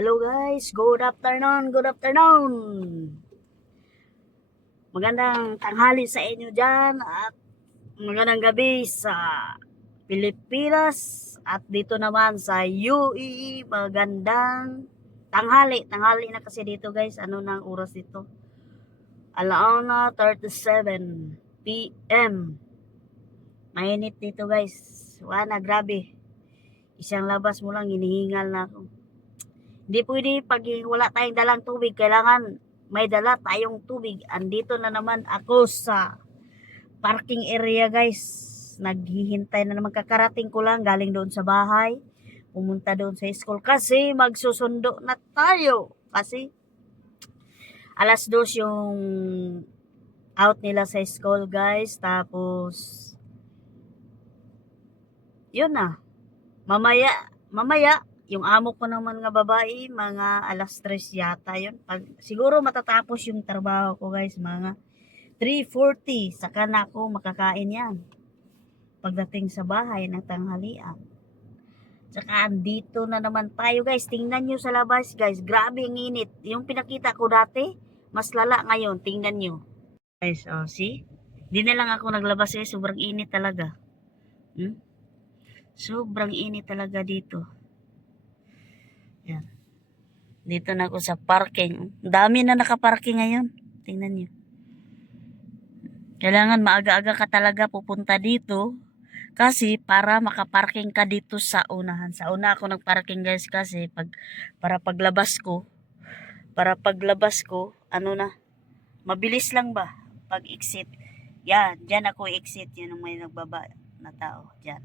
Hello guys, good afternoon, good afternoon. Magandang tanghali sa inyo dyan at magandang gabi sa Pilipinas at dito naman sa UAE. Magandang tanghali na kasi dito guys. Ano na ang oras dito? 1:37 PM. Mainit dito guys. Wala, grabe. Isang labas mo lang, hinihingal na ako. Hindi pwede pag wala tayong dalang tubig, kailangan may dala tayong tubig. Andito na naman ako sa parking area guys. Naghihintay na naman, kakarating ko lang galing doon sa bahay. Pumunta doon sa school kasi magsusundo na tayo. Kasi 2:00 yung out nila sa school guys. Tapos yun na. Mamaya yung amo ko naman nga babae, mga 3:00 yata yun. Siguro matatapos yung trabaho ko guys, mga 3:40, saka na ako makakain yan. Pagdating sa bahay ng tanghalian. Saka andito na naman tayo guys, tingnan nyo sa labas guys, grabe ang init. Yung pinakita ko dati, mas lala ngayon, tingnan nyo. Guys, oh see? Di na lang ako naglabas sobrang init talaga. Sobrang init talaga dito. Yan. Dito na ako sa parking. Dami na nakaparking ngayon. Tingnan niyo. Kailangan maaga-aga ka talaga pupunta dito. Kasi para makaparking ka dito sa unahan. Sa una ako nagparking guys kasi para paglabas ko, ano na, mabilis lang ba? Pag exit. Yan, dyan ako exit. Yan ang may nagbaba na tao. Dyan.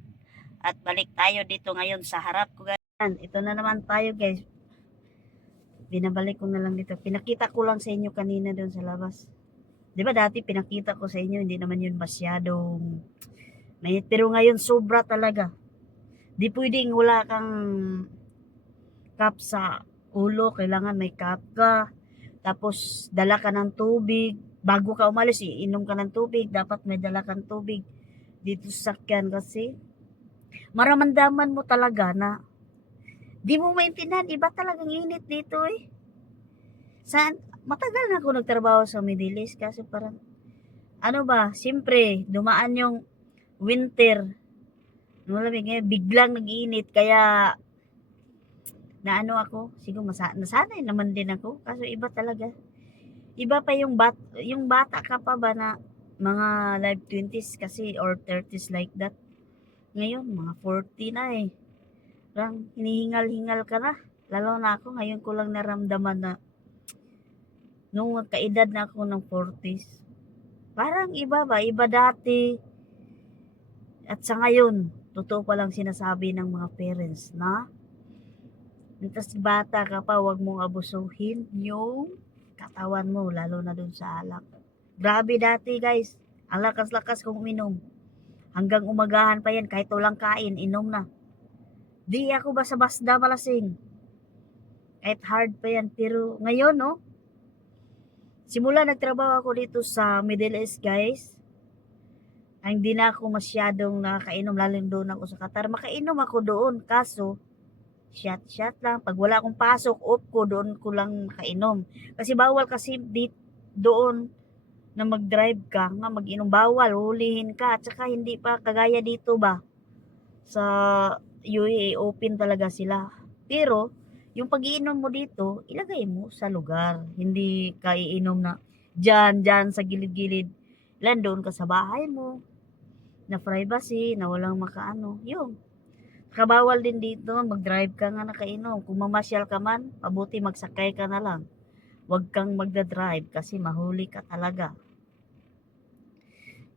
At balik tayo dito ngayon sa harap ko guys. Yan, ito na naman tayo guys. Binabalik ko na lang dito. Pinakita ko lang sa inyo kanina doon sa labas. 'Di ba dati pinakita ko sa inyo, hindi naman yun masyadong mainit. Pero ngayon sobra talaga. Di pwedeng wala kang cup sa ulo. Kailangan may cup ka. Tapos dala ka ng tubig. Bago ka umalis, iinom ka ng tubig. Dapat may dala kang tubig dito sa sakyan kasi mararamdaman mo talaga na di mo maintindihan. Iba talagang init dito eh. Matagal na ako nagtrabaho sa Middle East kasi parang ano ba, siyempre dumaan yung winter. Malamig ngayon, biglang nag-iinit kaya naano ako, siguro nasanay naman din ako kasi iba talaga. Iba pa yung bata ka pa ba na mga live 20s kasi or 30s like that. Ngayon, mga 40 na eh. Parang hinihingal-hingal ka na. Lalo na ako, ngayon ko lang naramdaman na nung kaedad na ako ng 40s. Parang iba ba? Iba dati. At sa ngayon, totoo pa lang sinasabi ng mga parents na mitas bata ka pa, wag mong abusuhin yung katawan mo, lalo na dun sa alak. Grabe dati guys. Ang lakas-lakas kong uminom. Hanggang umagahan pa yan, kahit walang kain, inom na. Di ako basta-basta malasing. Kahit hard pa yan. Pero ngayon, no? Simula nagtrabaho ako dito sa Middle East guys, hindi na ako masyadong nakakainom, lalo doon ako sa Qatar. Makainom ako doon, kaso shot lang. Pag wala akong pasok, off ko, doon ko lang makainom. Kasi bawal kasi doon na mag-drive ka, nga mag-inom, bawal, hulihin ka. At saka hindi pa kagaya dito ba, sa UAE, open talaga sila. Pero, yung pag-iinom mo dito, ilagay mo sa lugar. Hindi ka iinom na dyan, sa gilid-gilid. Doon ka sa bahay mo, na privacy, na walang makaano. Yun. Kabawal din dito, mag-drive ka nga nakainom. Kung mamasyal ka man, pabuti magsakay ka na lang. Huwag kang magda-drive kasi mahuli ka talaga.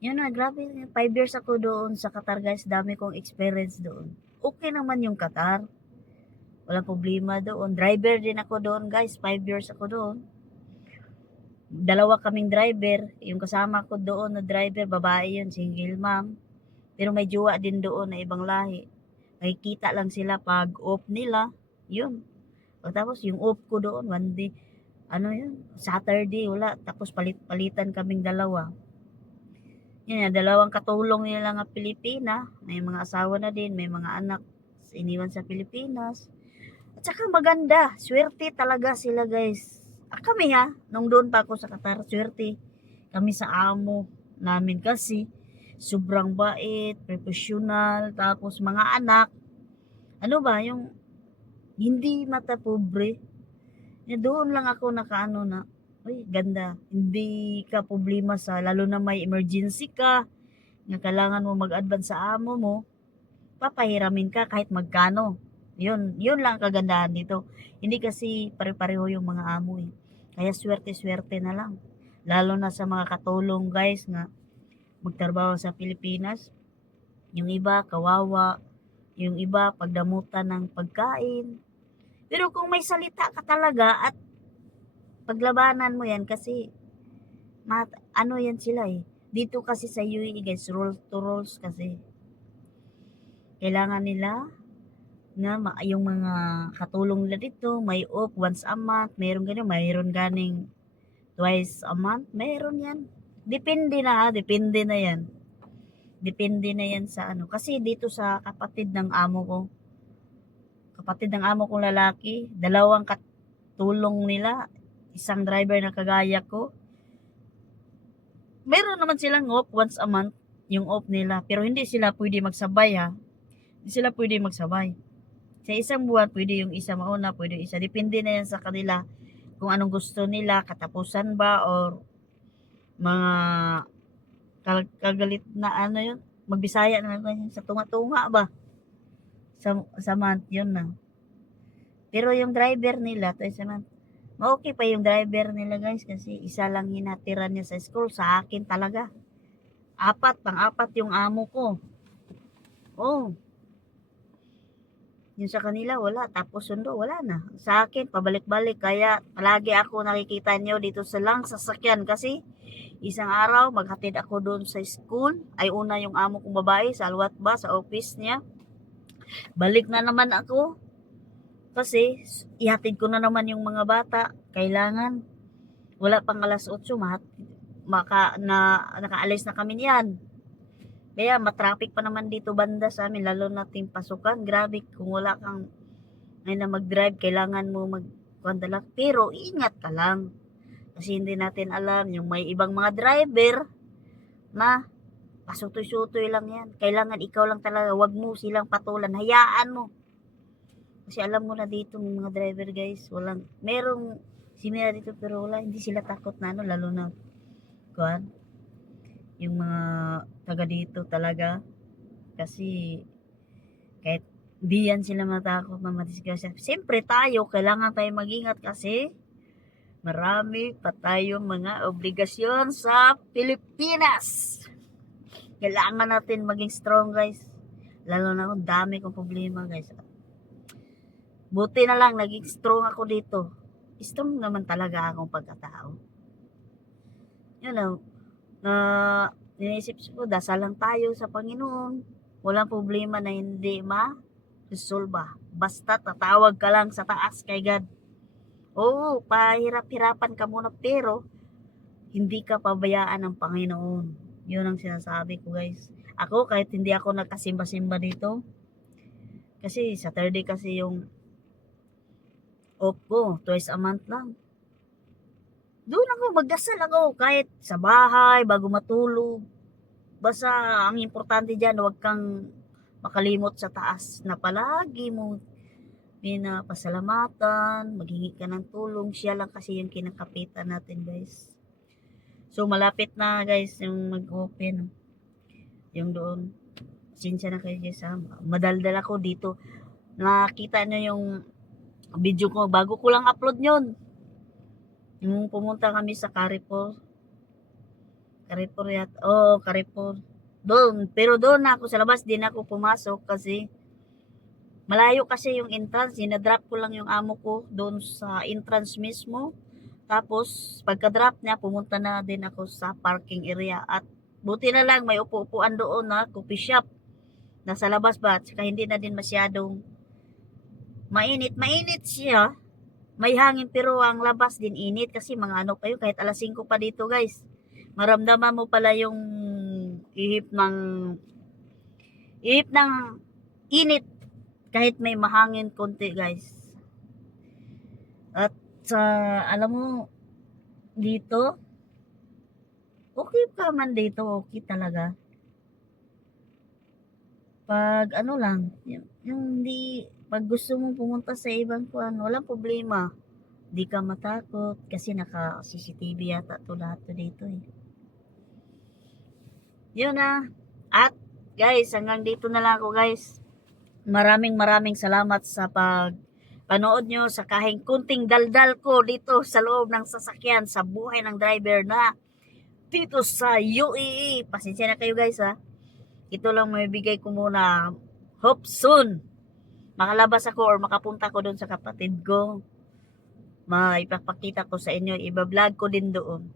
Yun na, grabe. 5 years ako doon sa Qatar guys. Dami kong experience doon. Okay naman yung Qatar. Walang problema doon. Driver din ako doon guys. 5 years ako doon. Dalawa kaming driver. Yung kasama ko doon na driver, babae yun, single mom. Pero may jowa din doon na ibang lahi. Makikita lang sila pag off nila. Yun. Tapos yung off ko doon, one day, ano yun, Saturday, wala. Tapos palitan kaming dalawa. Yan, dalawang katulong nila nga Pilipina. May mga asawa na din, may mga anak iniwan sa Pilipinas. At saka maganda, swerte talaga sila guys. Kami ha, nung doon pa ako sa Qatar, swerte kami sa amo namin kasi sobrang bait, professional, tapos mga anak, ano ba, yung hindi mata pobre. Doon lang ako nakaano na, uy, ganda. Hindi ka problema sa, lalo na may emergency ka, na kailangan mo mag-advance sa amo mo, papahiramin ka kahit magkano. Yun lang kagandahan dito. Hindi kasi pare-pareho yung mga amo eh. Kaya swerte-swerte na lang. Lalo na sa mga katulong guys nga magtrabaho sa Pilipinas. Yung iba kawawa, yung iba pagdamutan ng pagkain. Pero kung may salita ka talaga at paglabanan mo yan kasi ano yan sila eh. Dito kasi sa UAE guys, rules to rules kasi. Kailangan nila na yung mga katulong nila dito, may off once a month, mayroon ganing twice a month, mayroon yan. Depende na ha, depende na yan. Depende na yan sa ano. Kasi dito sa kapatid ng amo kong lalaki, dalawang katulong nila, isang driver na kagaya ko, meron naman silang off once a month, yung off nila. Pero hindi sila pwede magsabay ha. Hindi sila pwede magsabay. Sa isang buwan, pwede yung isa mauna, pwede yung isa. Depende na yan sa kanila kung anong gusto nila, katapusan ba or mga kagalit na ano yun. Magbisaya na lang sa tunga-tunga ba? Sa month, yun na. Pero yung driver nila, to sa month, okay pa yung driver nila guys kasi isa lang hinatira niya sa school. Sa akin talaga. Pang-apat yung amo ko. Oh, yung sa kanila wala, tapos sundo wala na. Sa akin pabalik-balik, kaya palagi ako nakikita nyo dito sa lang sasakyan kasi isang araw maghatid ako doon sa school, ay una yung amo kong babae sa Alwat ba sa office niya, balik na naman ako kasi ihatid ko na naman yung mga bata, kailangan wala pang alas 8 nakaalis na kami niyan. Kaya matraffic pa naman dito banda sa amin, lalo na ting pasukan. Grabe, kung wala kang ngayon na mag-drive, kailangan mo magkondalak. Pero ingat ka lang. Kasi hindi natin alam, yung may ibang mga driver na pasutoy-sutoy lang yan. Kailangan ikaw lang talaga, wag mo silang patulan. Hayaan mo. Kasi alam mo na dito mga driver guys, merong simila dito pero wala, hindi sila takot na ano, lalo na kuan yung mga taga dito talaga kasi kahit di yan sila matakot na madisgrasya. Siyempre tayo, kailangan tayo mag-ingat kasi marami pa tayong mga obligasyon sa Pilipinas. Kailangan natin maging strong guys. Lalo na kung dami kong problema guys. Buti na lang naging strong ako dito. Strong naman talaga akong pagkatao. Yun know, na niisip ko, dasal lang tayo sa Panginoon. Walang problema na hindi ma-resolve. Basta tatawag ka lang sa taas kay God. Oo, pahirap-hirapan ka muna pero hindi ka pabayaan ng Panginoon. Yun ang sinasabi ko guys. Ako kahit hindi ako nagkasimba-simba dito, kasi Saturday kasi yung off ko, twice a month lang. Doon ako, magdasal ako kahit sa bahay, bago matulog. Basta ang importante dyan, huwag kang makalimot sa taas na palagi mo pinapasalamatan, maghingi ka ng tulong. Siya lang kasi yung kinakapitan natin guys. So malapit na guys yung mag-open. Yung doon. Sinsya na kayo guys ha. Madaldal ako dito. Nakita nyo yung video ko. Bago ko lang upload yun. Nung pumunta kami sa Carrefour. Carrefour. Doon. Pero doon ako sa labas. Din ako pumasok kasi malayo kasi yung entrance. Sinadrop ko lang yung amo ko doon sa entrance mismo. Tapos pagka-drop niya, pumunta na din ako sa parking area. At buti na lang may upo-upuan doon na coffee shop. Nasa labas ba? At saka hindi na din masyadong mainit. Mainit siya. May hangin pero ang labas din init kasi mga ano pa yun, kahit alas 5 pa dito guys. Maramdaman mo pala yung ihip ng init kahit may mahangin konti guys. At sa, alam mo, dito, okay ka man dito, okay talaga. Pag ano lang, yung hindi, pag gusto mong pumunta sa ibang kuan, walang problema. Di ka matakot kasi naka CCTV yata to lahat to dito eh. Yun na. At guys, hanggang dito na lang ako guys. Maraming salamat sa panood nyo sa kahing kunting daldal ko dito sa loob ng sasakyan sa buhay ng driver na dito sa UAE. Pasensya na kayo guys ha. Ito lang may bigay ko muna. Hope soon makalabas ako or makapunta ko doon sa kapatid ko. Maipapakita ko sa inyo. Iba-vlog ko din doon.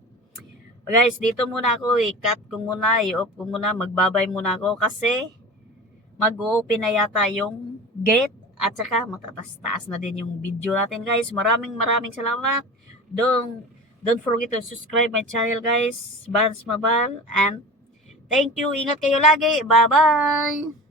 Guys, dito muna ako. I-cut ko muna. I-off ko muna. Magbabay muna ako kasi mag-open na yata yung gate at saka matatas-taas na din yung video natin guys. Maraming salamat. Don't forget to subscribe my channel guys. Bans Mabal and thank you. Ingat kayo lagi. Bye-bye.